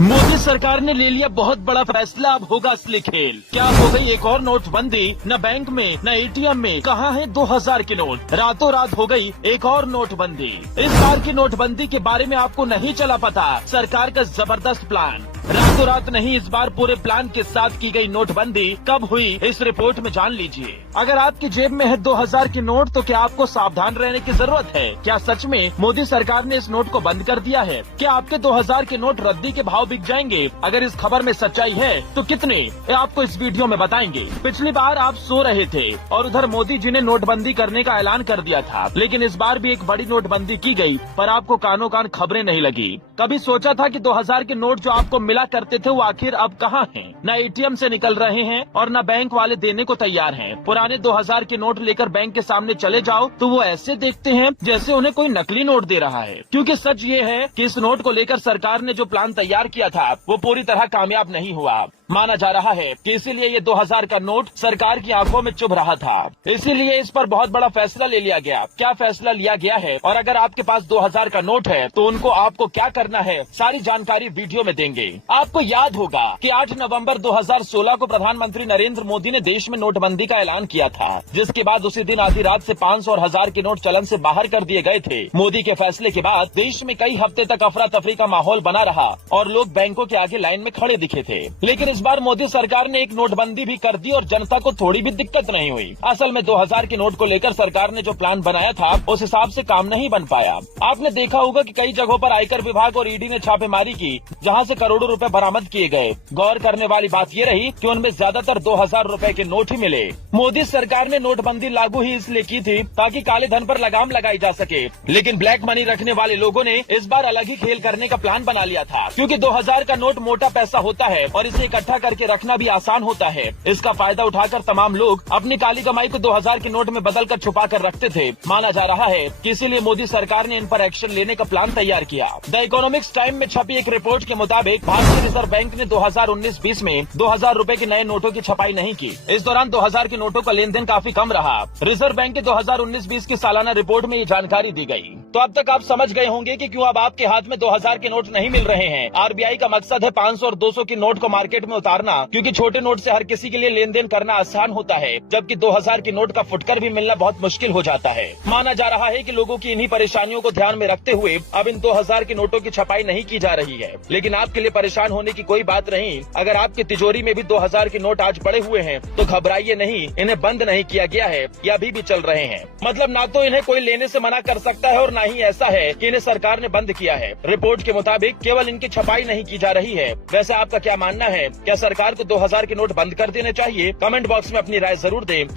मोदी सरकार ने ले लिया बहुत बड़ा फैसला, अब होगा असली खेल। क्या हो गई एक और नोटबंदी, न बैंक में न एटीएम में, कहाँ है 2000 के नोट। रातों रात हो गई एक और नोटबंदी। इस बार की नोटबंदी के बारे में आपको नहीं चला पता, सरकार का जबरदस्त प्लान। रातों रात नहीं, इस बार पूरे प्लान के साथ की गई नोटबंदी कब हुई, इस रिपोर्ट में जान लीजिए। अगर आपकी जेब में है 2000 के नोट तो क्या आपको सावधान रहने की जरूरत है। क्या सच में मोदी सरकार ने इस नोट को बंद कर दिया है? क्या आपके 2000 के नोट रद्दी के भाव बिक जाएंगे? अगर इस खबर में सच्चाई है तो कितने, ये आपको इस वीडियो में बताएंगे। पिछली बार आप सो रहे थे और उधर मोदी जी ने नोटबंदी करने का ऐलान कर दिया था, लेकिन इस बार भी एक बड़ी नोटबंदी की गई, पर आपको कानों कान खबरें नहीं लगी। कभी सोचा था कि 2000 के नोट जो आपको मिला करते थे वो आखिर अब कहाँ हैं? न एटीएम से निकल रहे हैं और न बैंक वाले देने को तैयार हैं। पुराने 2000 के नोट लेकर बैंक के सामने चले जाओ तो वो ऐसे देखते हैं जैसे उन्हें कोई नकली नोट दे रहा है। क्योंकि सच ये है कि इस नोट को लेकर सरकार ने जो प्लान तैयार किया था वो पूरी तरह कामयाब नहीं हुआ। माना जा रहा है कि इसीलिए ये 2000 का नोट सरकार की आंखों में चुभ रहा था, इसीलिए इस पर बहुत बड़ा फैसला ले लिया गया। क्या फैसला लिया गया है और अगर आपके पास 2000 का नोट है तो उनको आपको क्या करना है, सारी जानकारी वीडियो में देंगे। आपको याद होगा कि 8 नवंबर 2016 को प्रधानमंत्री नरेंद्र मोदी ने देश में नोटबंदी का ऐलान किया था, जिसके बाद उसी दिन आधी रात से 500 और 1000 के नोट चलन से बाहर कर दिए गए थे। मोदी के फैसले के बाद देश में कई हफ्ते तक अफरा तफरी का माहौल बना रहा और लोग बैंकों के आगे लाइन में खड़े दिखे थे। लेकिन इस बार मोदी सरकार ने एक नोटबंदी भी कर दी और जनता को थोड़ी भी दिक्कत नहीं हुई। असल में 2000 के नोट को लेकर सरकार ने जो प्लान बनाया था उस हिसाब से काम नहीं बन पाया। आपने देखा होगा कि कई जगहों पर आयकर विभाग और ईडी ने छापेमारी की, जहां से करोड़ों रुपए बरामद किए गए। गौर करने वाली बात ये रही कि उनमें ज्यादातर 2000 रुपए के नोट ही मिले। मोदी सरकार ने नोटबंदी लागू ही इसलिए की थी ताकि काले धन पर लगाम लगाई जा सके, लेकिन ब्लैक मनी रखने वाले लोगों ने इस बार अलग ही खेल करने का प्लान बना लिया था। क्योंकि 2000 का नोट मोटा पैसा होता है और इसे इकट्ठा करके रखना भी आसान होता है। इसका फायदा उठाकर तमाम लोग अपनी काली कमाई को 2000 के नोट में बदलकर छुपा कर रखते थे। माना जा रहा है कि इसीलिए मोदी सरकार ने इन पर एक्शन लेने का प्लान तैयार किया। द इकोनॉमिक्स टाइम में छपी एक रिपोर्ट के मुताबिक भारतीय रिजर्व बैंक ने 2019-20 में 2000 रुपए के नए नोटों की छपाई नहीं की। इस दौरान 2000 के नोटों का लेन देन काफी कम रहा। रिजर्व बैंक के 2019-20 की सालाना रिपोर्ट में ये जानकारी दी गई। तो अब तक आप समझ गए होंगे कि क्यों अब आपके हाथ में 2000 के नोट नहीं मिल रहे हैं। आरबीआई का मकसद है 500 और 200 के नोट को मार्केट में उतारना, क्योंकि छोटे नोट से हर किसी के लिए लेन देन करना आसान होता है, जबकि 2000 के नोट का फुटकर भी मिलना बहुत मुश्किल हो जाता है। माना जा रहा है कि लोगों की इन्हीं परेशानियों को ध्यान में रखते हुए अब इन 2000 के नोटों की छपाई नहीं की जा रही है। लेकिन आपके लिए परेशान होने की कोई बात नहीं। अगर आपकी तिजोरी में भी 2000 के नोट आज पड़े हुए हैं तो घबराइए नहीं, इन्हें बंद नहीं किया गया है, या अभी भी चल रहे हैं। मतलब ना तो इन्हें कोई लेने से मना कर सकता है और ना ही ऐसा है कि इन्हें सरकार ने बंद किया है। रिपोर्ट के मुताबिक केवल इनकी छपाई नहीं की जा रही है। वैसे आपका क्या मानना है? क्या सरकार को 2000 के नोट बंद कर देने चाहिए? कमेंट बॉक्स में अपनी राय जरूर दें।